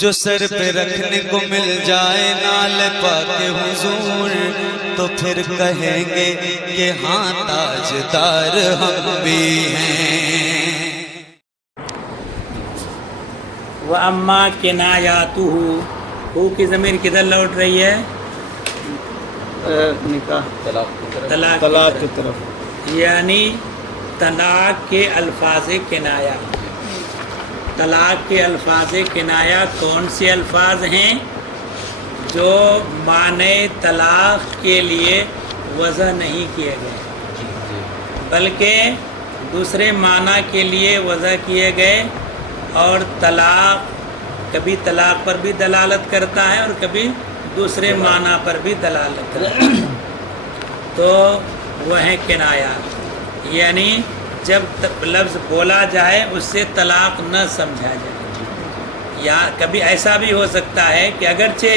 جو سر پہ رکھنے کو مل جائے نال پاک حضور تو پھر کہیں گے کہ ہاں تاجدار ہم بھی ہیں۔ وَأَمَّا كِنَایَاتُهُ، ہو کی ضمیر کدھر لوٹ رہی ہے؟ نکاح طلاق کی طرف، یعنی طلاق کے الفاظ کنایا۔ طلاق کے الفاظ کنایا کون سے الفاظ ہیں؟ جو معنی طلاق کے لیے وضع نہیں کیے گئے بلکہ دوسرے معنی کے لیے وضع کیے گئے، اور طلاق کبھی طلاق پر بھی دلالت کرتا ہے اور کبھی دوسرے معنی پر بھی دلالت کرتا ہے، تو وہ ہے کنایا۔ یعنی جب لفظ بولا جائے اس سے طلاق نہ سمجھا جائے، یا کبھی ایسا بھی ہو سکتا ہے کہ اگرچہ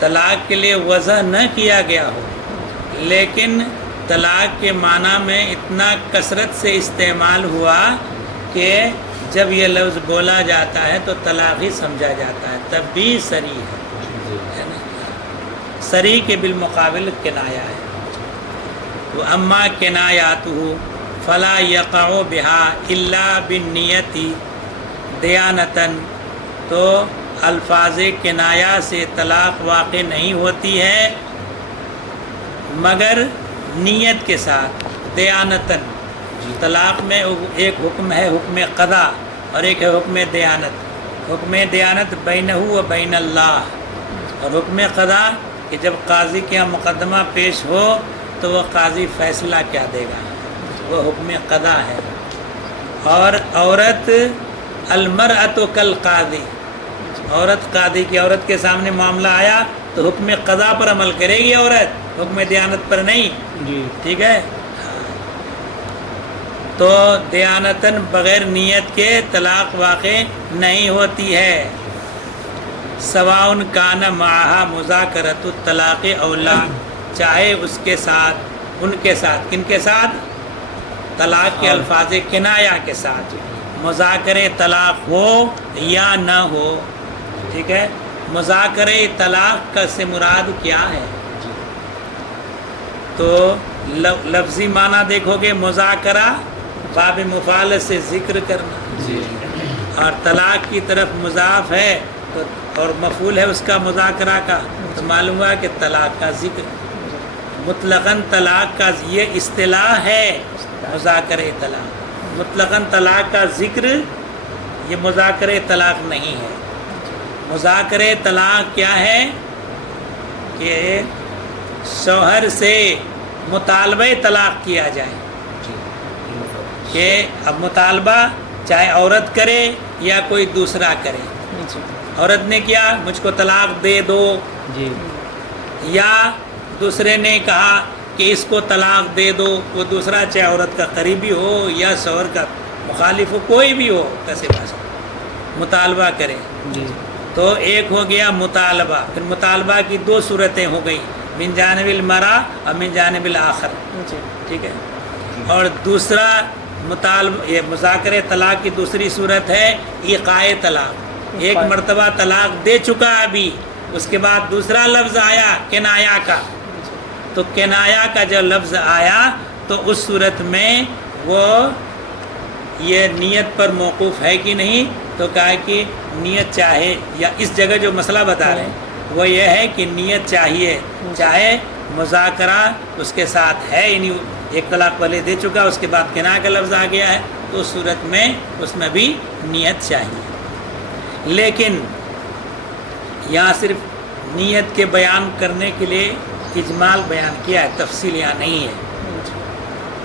طلاق کے لیے وضع نہ کیا گیا ہو لیکن طلاق کے معنی میں اتنا کثرت سے استعمال ہوا کہ جب یہ لفظ بولا جاتا ہے تو طلاق ہی سمجھا جاتا ہے، تب بھی صریح ہے نا؟ صریح کے بالمقابل کنایا ہے۔ وَأَمَّا كِنَایَاتُهُ فَلَا يَقَعُ بِهَا إِلَّا بِالنِّيَّةِ دِیانَةً، تو الفاظ کنایا سے طلاق واقع نہیں ہوتی ہے مگر نیت کے ساتھ، دیانتاً۔ طلاق میں ایک حکم ہے حکم قضا اور ایک ہے حکم دیانت۔ حکم دیانت بینہ و بین اللہ، اور حکم قضا کہ جب قاضی کے یہاں مقدمہ پیش ہو تو وہ قاضی فیصلہ کیا دے گا، وہ حکم قضا ہے۔ اور عورت المرأۃ کالقاضی، عورت قاضی کی، عورت کے سامنے معاملہ آیا تو حکم قضا پر عمل کرے گی عورت، حکم دیانت پر نہیں، ٹھیک ہے؟ تو دیانتاً بغیر نیت کے طلاق واقع نہیں ہوتی ہے۔ سواء کان معہا مذاکرۃ الطلاق او لا، چاہے اس کے ساتھ، ان کے ساتھ، کن کے ساتھ؟ طلاق کے الفاظ کنایا کے ساتھ مذاکرے طلاق ہو یا نہ ہو، ٹھیک ہے؟ مذاکرے طلاق کا سے مراد کیا ہے؟ تو لفظی معنی دیکھو گے، مذاکرہ باب مفعول سے ذکر کرنا، اور طلاق کی طرف مضاف ہے تو اور مفعول ہے اس کا مذاکرہ کا، تو معلوم ہوا کہ طلاق کا ذکر مطلقاً طلاق کا یہ اصطلاح ہے مذاکرہ طلاق، مطلقاً طلاق کا ذکر یہ مذاکرہ طلاق نہیں ہے۔ مذاکرہ طلاق کیا ہے؟ کہ شوہر سے مطالبہ طلاق کیا جائے، کہ اب مطالبہ چاہے عورت کرے یا کوئی دوسرا کرے، عورت نے کیا مجھ کو طلاق دے دو، یا دوسرے نے کہا کہ اس کو طلاق دے دو، وہ دوسرا چاہے عورت کا قریبی ہو یا شوہر کا مخالف ہو، کوئی بھی ہو، کیسے بھاشا مطالبہ کرے، تو ایک ہو گیا مطالبہ۔ پھر مطالبہ کی دو صورتیں ہو گئی، من جانب المرأة اور من جانب الآخر، ٹھیک ہے؟ اور دوسرا مطالبہ، یہ مذاکرہ طلاق کی دوسری صورت ہے ایقاع طلاق، ایک مرتبہ طلاق دے چکا ابھی، اس کے بعد دوسرا لفظ آیا کنایا کا، تو کنایا کا جو لفظ آیا تو اس صورت میں وہ یہ نیت پر موقوف ہے کہ نہیں، تو کہا کہ نیت چاہے، یا اس جگہ جو مسئلہ بتا رہے ہیں وہ یہ ہے کہ نیت چاہیے، چاہے مذاکرہ اس کے ساتھ ہے، یعنی ایک طلاق پہلے دے چکا اس کے بعد کنایا کا لفظ آ گیا ہے، تو اس صورت میں اس میں بھی نیت چاہیے۔ لیکن یہاں صرف نیت کے بیان کرنے کے لیے اجمال بیان کیا ہے، تفصیل یہاں نہیں ہے۔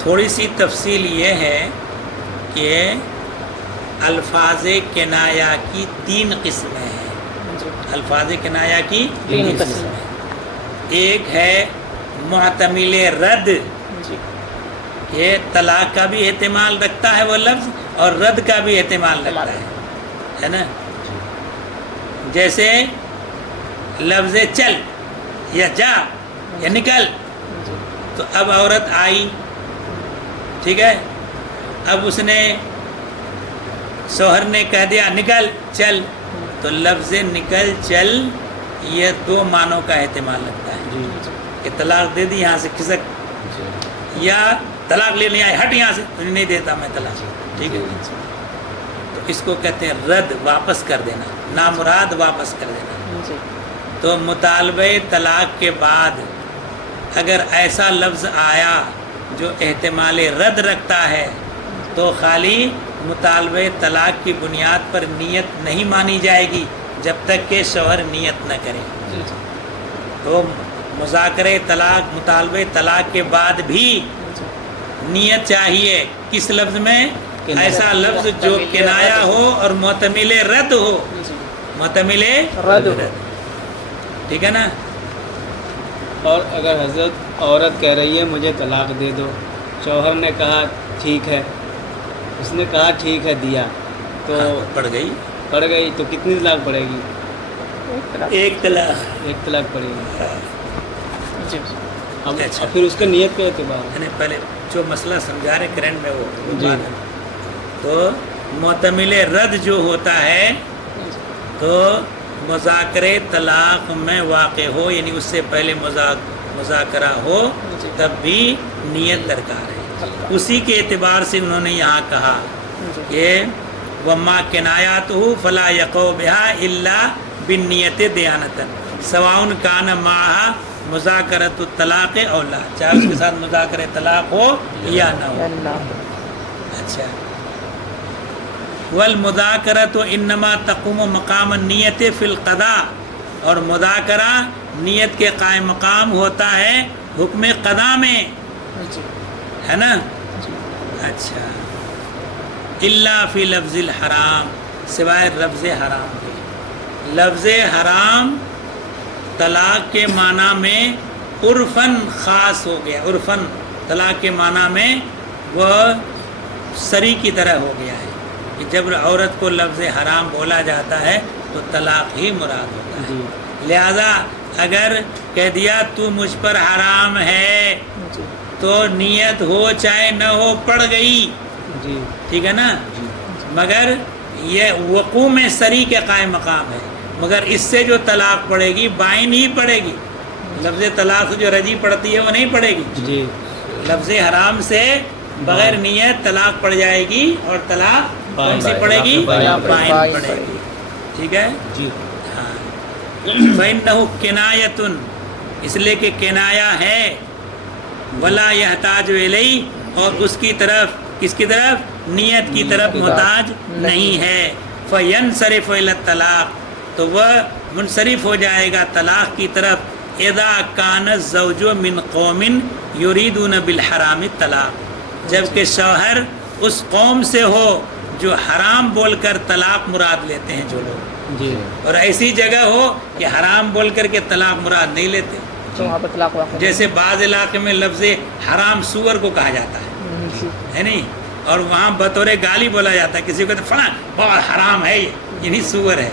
تھوڑی سی تفصیل یہ ہے کہ الفاظ کنایا کی 3 قسمیں ہیں، الفاظ کنایا کی 3 قسمیں، ایک ہے محتمل رد، یہ طلاق کا بھی احتمال رکھتا ہے وہ لفظ اور رد کا بھی احتمال رکھتا ہے نا؟ جیسے لفظ چل یا جا یا نکل، تو اب عورت آئی، ٹھیک ہے، اب اس نے شوہر نے کہہ دیا نکل چل، تو لفظ نکل چل یہ 2 معنوں کا احتمال لگتا ہے جی کہ طلاق دے دی یہاں سے کھسک، یا طلاق لے لیا ہٹ یہاں سے نہیں دیتا میں طلاق، ٹھیک ہے. تو اس کو کہتے ہیں رد، واپس کر دینا، نامراد واپس کر دینا. جی تو مطالبہ طلاق کے بعد اگر ایسا لفظ آیا جو احتمال رد رکھتا ہے تو خالی مطالبہ طلاق کی بنیاد پر نیت نہیں مانی جائے گی جب تک کہ شوہر نیت نہ کرے. تو مذاکرہ طلاق، مطالبہ طلاق کے بعد بھی نیت چاہیے کس لفظ میں؟ ایسا لفظ جو کنایہ ہو اور محتمل رد ہو، محتمل رد ہو. ٹھیک ہے نا. اور اگر حضرت عورت کہہ رہی ہے مجھے طلاق دے دو، شوہر نے کہا ٹھیک ہے، اس نے کہا ٹھیک ہے دیا، تو پڑ گئی، پڑ گئی تو کتنی طلاق پڑے گی؟ ایک طلاق. ایک طلاق پڑے گی. جی. اب اچھا. پھر اس کے نیت پہ اعتبار. یعنی پہلے جو مسئلہ سمجھا رہے کرنٹ میں وہ جی. بات ہے. تو محتمل رد جو ہوتا ہے تو مذاکرے طلاق میں واقع ہو، یعنی اس سے پہلے مذاکرہ ہو تب بھی نیت درکار ہے. اسی کے اعتبار سے انہوں نے یہاں کہا کہ وما کنایاتہ فلا یقع بها الا بالنیت دیانتا سواء کان معها مذاکرۃ الطلاق او لا، چاہے اس کے ساتھ مذاکرہ طلاق ہو یا نہ ہو. اچھا. والمذاکرۃ انما تقوم مقام النیت فی القضاء، اور مذاکرہ نیت کے قائم مقام ہوتا ہے حکم قضاء میں، ہے نا. اچھا. الا فی لفظ الحرام، سوائے لفظ حرام کے. لفظ حرام طلاق کے معنی میں عرفاً خاص ہو گیا. عرفاً طلاق کے معنی میں وہ سری کی طرح ہو گیا ہے کہ جب عورت کو لفظ حرام بولا جاتا ہے تو طلاق ہی مراد ہوتا ہے. لہذا اگر کہہ دیا تو مجھ پر حرام ہے تو نیت ہو چاہے نہ ہو پڑ گئی. جی. ٹھیک ہے نا. مگر یہ وقوع میں سری کے قائم مقام ہے، مگر اس سے جو طلاق پڑے گی بائن ہی پڑے گی. لفظ طلاق سے جو رجی پڑتی ہے وہ نہیں پڑے گی. جی. لفظ حرام سے بغیر نیت طلاق پڑ جائے گی، اور طلاق کون سی پڑے گی؟ بائن پڑے گی. ٹھیک ہے. جی. ہاں. فَإِنَّهُ كِنَایَةٌ، اس لیے کہ کنایا ہے، ولا يحتاج الیہ، اور اس کی طرف، کس کی طرف؟ نیت کی طرف محتاج نہیں ہے. فَيَنْصَرِفُ إِلَى الطَّلَاقِ، تو وہ منصرف ہو جائے گا طلاق کی طرف. اذا كان الزوج من قوم يريدون بالحرام الطلاق، جبکہ شوہر اس قوم سے ہو جو حرام بول کر طلاق مراد لیتے ہیں جو لوگ. جی. اور ایسی جگہ ہو کہ حرام بول کر کے طلاق مراد نہیں لیتے. تو وہاں پر طلاق واقع جیسے بعض علاقے میں لفظ حرام سور کو کہا جاتا ہے نہیں، اور وہاں بطور گالی بولا جاتا ہے کسی کو، تو فلاں بہت حرام ہے یہ، یعنی سور ہے،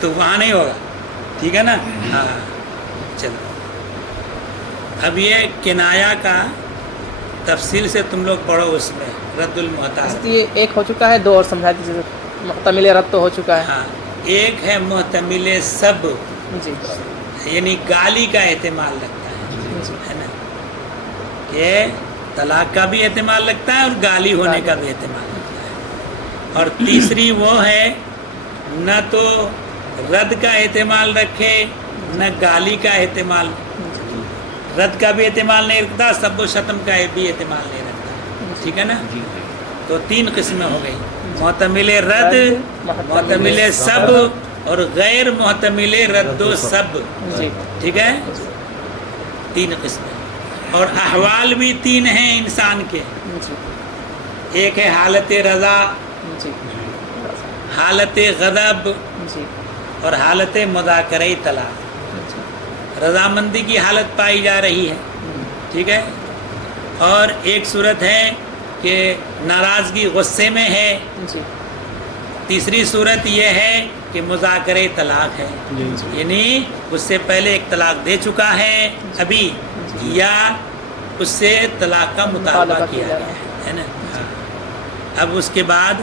تو وہاں نہیں ہوگا. ٹھیک ہے نا. ہاں. چلو اب یہ کنایا کا تفصیل سے تم لوگ پڑھو، اس میں رد المحتاج. یہ ایک ہو چکا ہے، 2 اور سمجھا دیجیے. محتمل رد تو ہو چکا ہے. ہاں. ایک ہے محتمل سب، جی. یعنی گالی کا احتمال لگتا ہے نا، کہ طلاق کا بھی احتمال لگتا ہے اور گالی ہونے کا بھی احتمال لگتا ہے. اور تیسری وہ ہے نہ تو رد کا احتمال رکھے نہ گالی کا احتمال. رد کا بھی احتمال نہیں رکھتا، سب و شتم کا بھی احتمال نہیں رکھتا. ٹھیک ہے نا. تو 3 قسمیں ہو گئی، محتمل رد، محتمل سب، اور غیر محتمل رد و سب. ٹھیک ہے. 3 قسمیں. اور احوال بھی 3 ہیں انسان کے. ایک ہے حالت رضا، حالت غضب، اور حالت مذاکرہ طلاق. رضامندی کی حالت پائی جا رہی ہے. ٹھیک ہے. اور ایک صورت ہے کہ ناراضگی غصے میں ہے. تیسری صورت یہ ہے کہ مذاکرہ طلاق ہے، یعنی اس سے پہلے ایک طلاق دے چکا ہے ابھی، یا اس سے طلاق کا مطالبہ کیا گیا ہے نا. اب اس کے بعد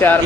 4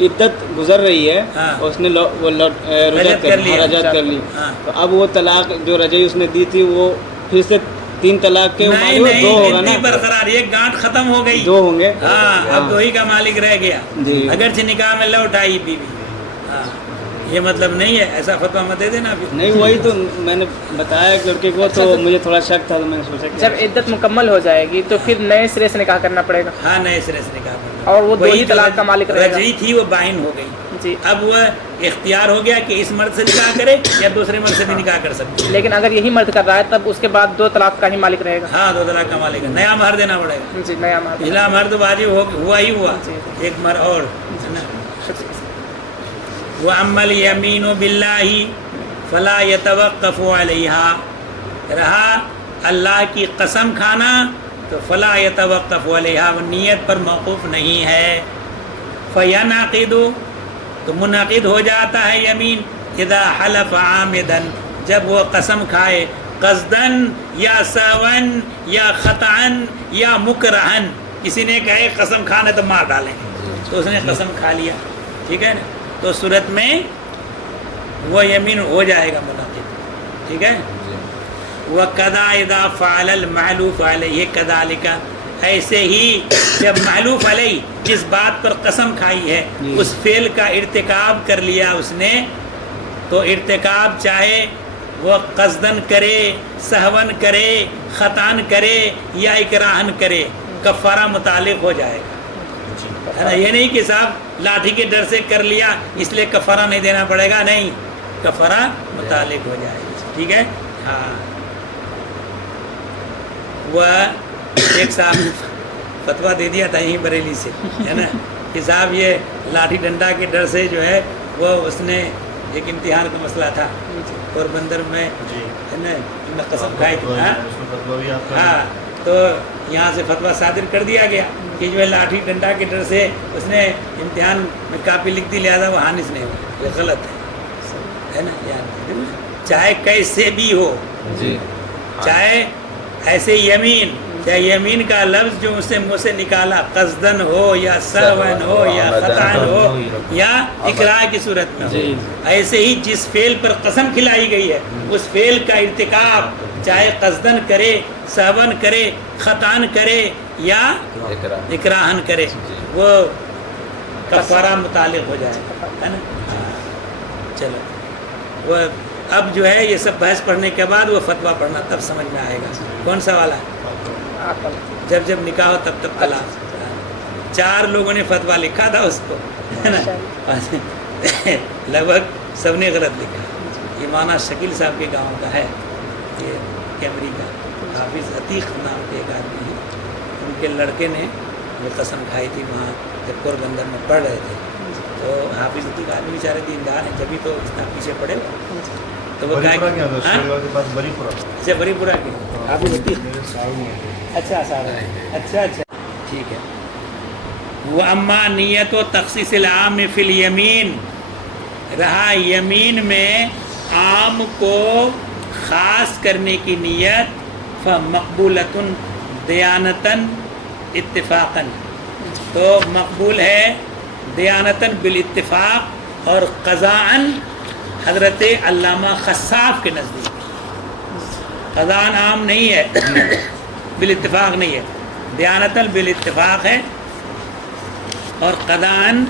عدت گزر رہی ہے ہاں۔ اور اس نے رجعت کر لی ہے۔ رجعت کر لی، ہاں۔ تو اب وہ طلاق جو رجعی اس نے دی تھی وہ پھر سے 3 طلاق کے نہیں معنی دو ہوگا اتنی نا، برقرار، یہ گانٹ ختم ہو گئی، 2 ہوں گے۔ ہاں اب 2 ہی کا مالک رہ گیا، جی۔ اگرچہ نکاح میں لوٹ آئی بیوی، ہاں یہ مطلب نہیں ہے، ایسا فتویٰ مت دے دینا پھر۔ نہیں وہی تو میں نے بتایا ایک لڑکے کو، تو مجھے تھوڑا شک تھا، تو میں نے سوچا کہ جب عدت مکمل ہو جائے گی تو پھر نئے سرے سے نکاح کرنا پڑے گا، ہاں نئے سرے سے نکاح پڑھنا، اور وہ 2 وہی ہی طلاق کا مالک رہے گا۔ رجعی تھی وہ بائن ہو گئی، جی، اب وہ اختیار ہو گیا کہ اس مرد سے نکاح کرے یا دوسرے مرد سے بھی نکاح کر سکتے ہیں۔ لیکن اگر یہی مرد کر رہا ہے تب اس کے بعد 2 طلاق کا ہی مالک رہے گا۔ ہاں 2 طلاق کا مالک ہے، نیا مہر دینا پڑے گا، جی، نیا مرد۔ پچھلا مرد واجب ہوا ہی ہوا، جی۔ ایک مر اور وَأَمَّا الْيَمِينُ بِاللَّهِ فَلَا يَتَوَقَّفُ عَلَيْهَا، رہا اللہ کی قسم کھانا تو فلا يتوقف علیہا، وہ نیت پر موقوف نہیں ہے، فینعقد، تو منعقد ہو جاتا ہے یمین، اذا حلف عامدا، جب وہ قسم کھائے قصدن یا سہون یا خطأن یا مکرہن، کسی نے کہے قسم کھانا تو مار ڈالیں گے، تو اس نے قسم کھا لیا، ٹھیک ہے نا، تو صورت میں وہ یمین ہو جائے گا منعقد، ٹھیک ہے۔ وَقَضَى إِذَا فَعَلَ الْمَحْلُوفَ عَلَيْهِ كَذَلِكَ، ایسے ہی جب محلوف علیہ جس بات پر قسم کھائی ہے اس فعل کا ارتکاب کر لیا اس نے، تو ارتکاب چاہے وہ قصدن کرے، سہون کرے، خطان کرے یا اکراہن کرے، کفارہ متعلق ہو جائے گا، ہے نا، یہ نہیں کہ صاحب لاٹھی کے ڈر سے کر لیا اس لیے کفارہ نہیں دینا پڑے گا، نہیں، کفارہ متعلق ہو جائے گا، ٹھیک ہے۔ ہاں وہ ایک صاحب نے فتویٰ دے دیا تھا یہیں بریلی سے، ہے نا، کہ صاحب یہ لاٹھی ڈنڈا کے ڈر سے جو ہے وہ اس نے ایک امتحان کا مسئلہ تھا پوربندر میں، ہے نا، قسم کھائی تھی، ہاں تو یہاں سے فتویٰ صادر کر دیا گیا کہ جو ہے لاٹھی ڈنڈا کے ڈر سے اس نے امتحان میں کاپی لکھ دی، لہٰذا وہ حانث نہیں ہوا، یہ غلط ہے نا، یار چاہے کیسے بھی ہو، چاہے ایسے یمین، چاہے یمین کا لفظ جو اسے منہ سے نکالا قصدن ہو یا سہون ہو یا خطأن ہو یا اقراء کی صورت میں ہو، ایسے ہی جس فعل پر قسم کھلائی گئی ہے اس فعل کا ارتکاب چاہے قصدن کرے، سہون کرے، خطأن کرے یا اکراہن کرے، وہ کفارہ متعلق ہو جائے، ہے نا۔ چلو وہ اب جو ہے یہ سب بحث پڑھنے کے بعد وہ فتویٰ پڑھنا تب سمجھ میں آئے گا کون سا والا ہے، جب جب نکاح ہو تب طلاق، 4 لوگوں نے فتویٰ لکھا تھا اس کو، ہے نا، لگ بھگ سب نے غلط لکھا، یہ مانا شکیل صاحب کے گاؤں کا ہے، یہ کیمری کا حافظ عتیق نام کے ایک آدمی ہیں، ان کے لڑکے نے وہ قسم کھائی تھی وہاں جب پوربندر میں پڑھ رہے تھے، تو حافظ عتیق آدمی بیچارے دیندار ہیں، جبھی تو اتنا پیچھے پڑے ہوئے، تو وہ بری پورہ کے حافظ عتیق، اچھا صاحب، اچھا ٹھیک ہے۔ وہ اما نیت و تخصیص العام فی الیمین، رہا یمین میں عام کو خاص کرنے کی نیت، فمقبولۃ دیانتاً اتفاقاً، تو مقبول ہے دیانتاً بالاتفاق، اور قضاءً حضرت علامہ خصاف کے نزدیک، قضاءً عام نہیں ہے، بالاتفاق نہیں ہے، دیانتاً بالاتفاق ہے، اور قضاءً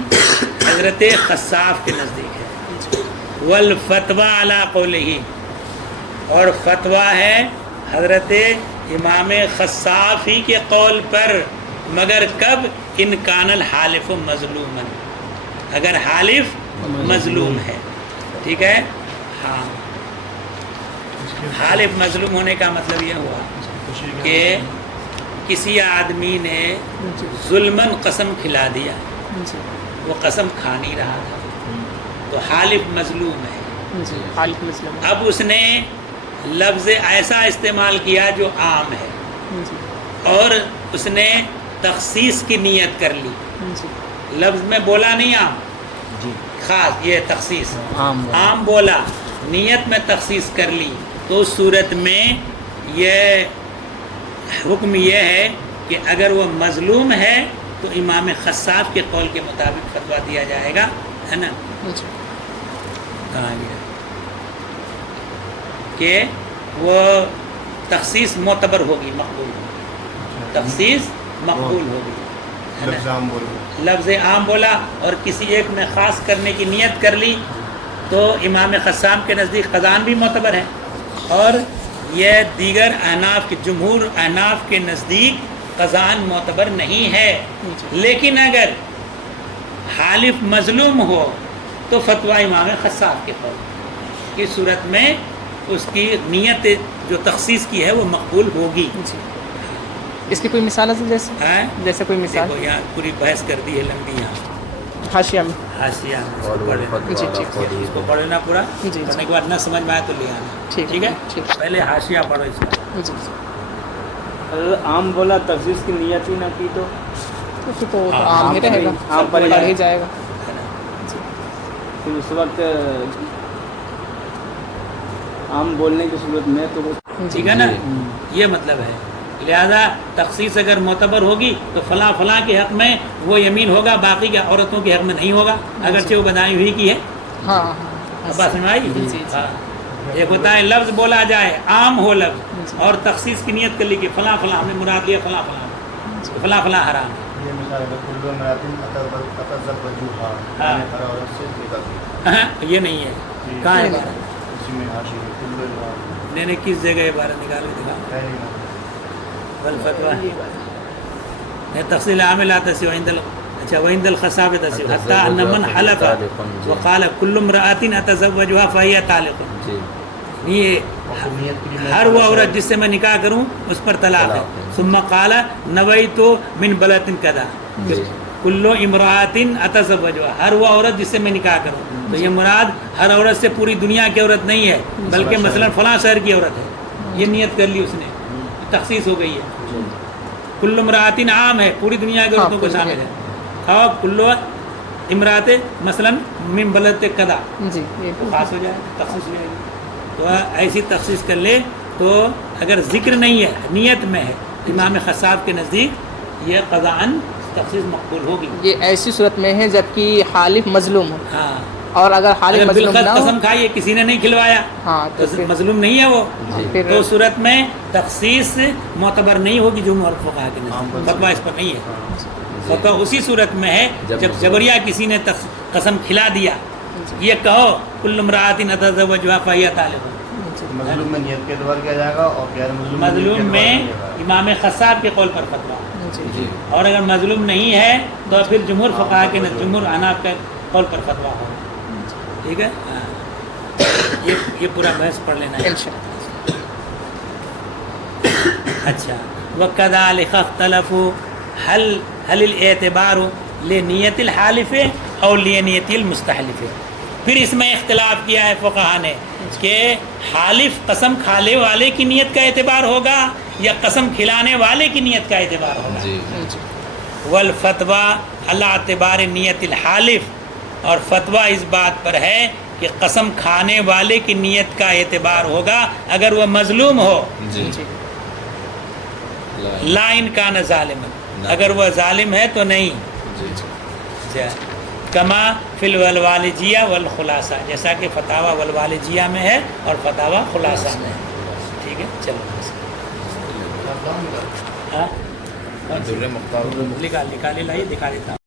حضرت خصاف کے نزدیک ہے، والفتویٰ علی قولہ، اور فتویٰ ہے حضرت امام خصاف ہی کے قول پر، مگر کب، ان کان الحالف مظلوما، اگر حالف مظلوم ہے، ٹھیک ہے، ہاں، حالف مظلوم ہونے کا مطلب یہ ہوا کہ کسی آدمی نے ظلماً قسم کھلا دیا، وہ قسم کھا نہیں رہا تھا، تو حالف مظلوم ہے، اب اس نے لفظ ایسا استعمال کیا جو عام ہے، اور اس نے تخصیص کی نیت کر لی، لفظ میں بولا نہیں عام، خاص یہ تخصیص، عام بولا، نیت میں تخصیص کر لی، تو اس صورت میں یہ حکم یہ ہے کہ اگر وہ مظلوم ہے تو تو امام خصاف کے قول کے مطابق فتویٰ دیا جائے گا، ہے نا؟ جی کہاں گیا کہ وہ تخصیص معتبر ہوگی، مقبول ہوگی، تخصیص مقبول ہوگی، ہے نا؟ لفظ عام بول رہے لفظ عام بولا اور کسی ایک میں خاص کرنے کی نیت کر لی تو امام خصام کے نزدیک قضان بھی معتبر ہے، اور یہ دیگر احناف کے جمہور احناف کے نزدیک قضان معتبر نہیں ہے۔ لیکن اگر حالف مظلوم ہو تو فتویٰ امام خصاف کے قول کی صورت میں اس کی نیت جو تخصیص کی ہے وہ مقبول ہوگی۔ جی اس کی کوئی مثال ہے جیسے ہیں؟ جیسے کوئی مثال دیکھو یہاں پوری بحث کر دی ہے لمبی، یہاں حاشیہ میں؟ حاشیہ میں اس کو پڑھ لینا۔ جی ٹھیک اس کو پڑھ لینا پورا، جی، جی۔ پڑھنے کے بعد نہ سمجھ میں آئے تو لے آنا، ٹھیک ٹھیک ہے؟ ٹھیک۔ پہلے حاشیہ پڑھو اس کا۔ جی حضرت عام بولا تخصیص کی نیت ہی نہ کی تو تو پھر تو ہاں، عام ہی رہے گا، عام پر ہی پڑھ ہی جائے گا۔ پھر اس وقت عام بولنے کی صورت میں تو ٹھیک ہے نا؟ یہ مطلب ہے، لہذا تخصیص اگر معتبر ہوگی تو فلاں فلاں کے حق میں وہ یمین ہوگا، باقی کے عورتوں کے حق میں نہیں ہوگا، اگرچہ وہ بنائی ہوئی کی ہے۔ ہاں اب بات سمجھ آئی؟ جی، جی۔ ہاں۔ ایک ہوتا ہے لفظ بولا جائے، عام ہو لفظ، اور تخصیص کی نیت کر لی کہ فلاں فلاں ہمیں مراد لیا فلاں فلاں، فلاں فلاں حرام ہے۔ یہ مثال ہے کلو مراتن اتزوجوها، ہاں۔ یعنی ہر عورت سے نکاح۔ ہاں، یہ نہیں ہے، کہاں ہے عبارت؟ اسی میں حاشی ہے کلو مراتن میں نے کس جگہ عبارت نکال کے دکھا؟ ہے نہیں۔ والفتوى تفصيل عام لا تسيء عند اچھا وعند الخصاب تسيء حتى ان من حلف وقال كل امرأة اتزوجها فهي طالق، یہ ہر وہ عورت جس سے میں نکاح کروں اس پر طلاق ہے۔ ثم قال نويت من بلد كذا كل امرأة اتزوجها، ہر وہ عورت جس سے میں نکاح کروں، تو یہ مراد ہر عورت سے پوری دنیا کی عورت نہیں ہے، بلکہ مثلا فلاں شہر کی عورت ہے، یہ نیت کر لی اس نے، تخصیص ہو گئی ہے۔ کل امراتن عام ہے، پوری دنیا کے عورتوں کو شامل ہے، اور کل امرات مثلا من بلد کدا جی یہ خاص ہو جائے، تخصیص ہو جائے گی۔ تو ایسی تخصیص کر لے تو اگر ذکر نہیں ہے نیت میں ہے، امام خصاف کے نزدیک یہ قضاءً تخصیص مقبول ہوگی۔ یہ ایسی صورت میں ہے جبکہ حالف مظلوم ہو، ہاں، اور اگر حالف اگر مظلوم بالخط نہ ہو قسم کھائی ہے کسی نے نہیں کھلوایا ہاں تو تو پھر مظلوم نہیں ہے وہ، پھر تو صورت میں تخصیص معتبر نہیں ہوگی جمہور فقہا کے نزدیک، فتویٰ اس پر نہیں ہے۔ فتویٰ اسی صورت میں ہے جب جبریہ کسی نے قسم کھلا دیا، یہ کہو کل امرأۃ اتزوجها فہی طالق، مظلوم میں نیت کے اعتبار کیا جائے گا اور غیر مظلوم میں نیت کے مظلوم اعتبار میں کیا جائے گا۔ امام خصاب کے قول پر فتویٰ، جی اور اگر مظلوم نہیں ہے تو پھر جمہور فقہا کے جمہور احناف کے قول پر فتویٰ ہوگا، ٹھیک ہے؟ ہاں۔ یہ پورا بحث پڑھ لینا ہے۔ انشاءاللہ۔ اچھا وَكَذَلِكَ اخْتَلَفُوا هل الاعتبار لنیت الحالف اور لنیت المستحلف، پھر اس میں اختلاف کیا ہے فقہا نے کہ حالف قسم کھانے والے کی نیت کا اعتبار ہوگا یا قسم کھلانے والے کی نیت کا اعتبار ہوگا۔ جی والفتویٰ علی اعتبار نیت الحالف، اور فتویٰ اس بات پر ہے کہ قسم کھانے والے کی نیت کا اعتبار ہوگا اگر وہ مظلوم ہو، جی لا ان کان ظالما، اگر وہ ظالم ہے تو نہیں۔ کما فی الوالجیہ والخلاصہ، جیسا کہ فتاوی والوالجیہ میں ہے اور فتاوی خلاصہ میں ہے، ٹھیک ہے؟ چلو ہاں نکال لائیے، دکھا دیتا ہوں۔